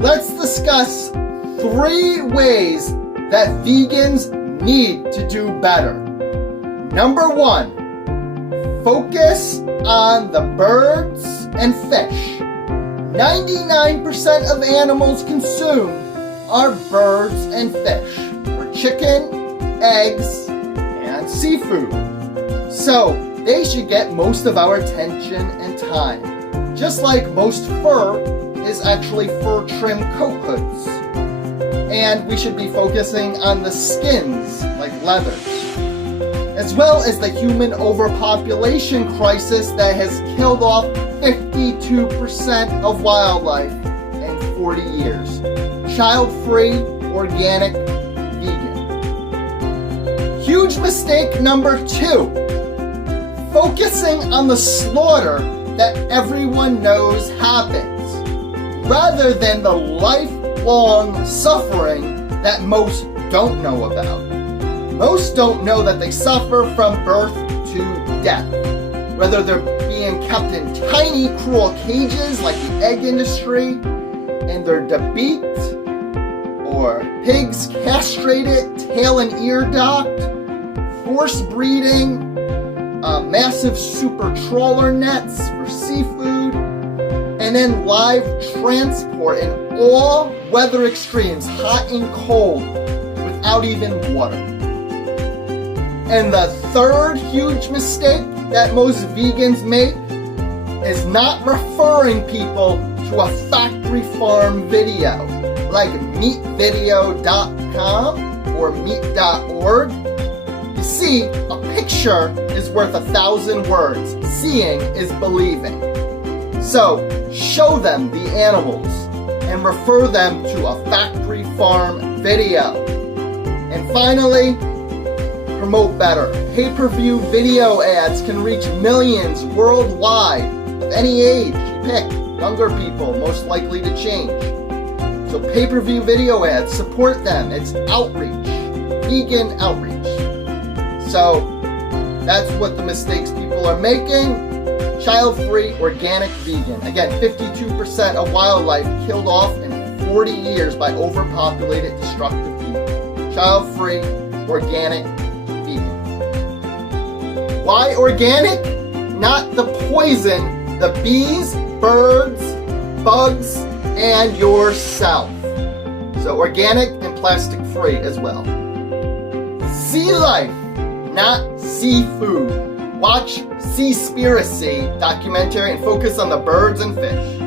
let's discuss 3 ways that vegans need to do better. Number 1, focus on the birds and fish. 99% of animals consumed are birds and fish, or chicken, eggs, and seafood. So they should get most of our attention and time. Just like most fur is actually fur trim coat hoods. And we should be focusing on the skins, like leathers, as well as the human overpopulation crisis that has killed off 52% of wildlife in 40 years. Child-free, organic, vegan. Huge mistake number 2. Focusing on the slaughter that everyone knows happens, rather than the lifelong suffering that most don't know about. Most don't know that they suffer from birth to death, whether they're being kept in tiny, cruel cages like the egg industry, and they're debeaked, or pigs castrated, tail and ear docked, force breeding, massive super trawler nets for seafood, and then live transport in all weather extremes, hot and cold, without even water. And the third huge mistake that most vegans make is not referring people to a factory farm video like meatvideo.com or meat.org. You see, a picture is worth 1,000 words. Seeing is believing. So, show them the animals and refer them to a factory farm video. And finally, promote better. Pay-per-view video ads can reach millions worldwide of any age you pick. Younger people, most likely to change. So pay-per-view video ads, support them. It's outreach, vegan outreach. So that's what the mistakes people are making. Child-free, organic, vegan. Again, 52% of wildlife killed off in 40 years by overpopulated, destructive people. Child-free, organic, vegan. Why organic? Not the poison the bees, birds, bugs, and yourself. So organic and plastic-free as well. Sea life, not seafood. Watch Seaspiracy documentary and focus on the birds and fish.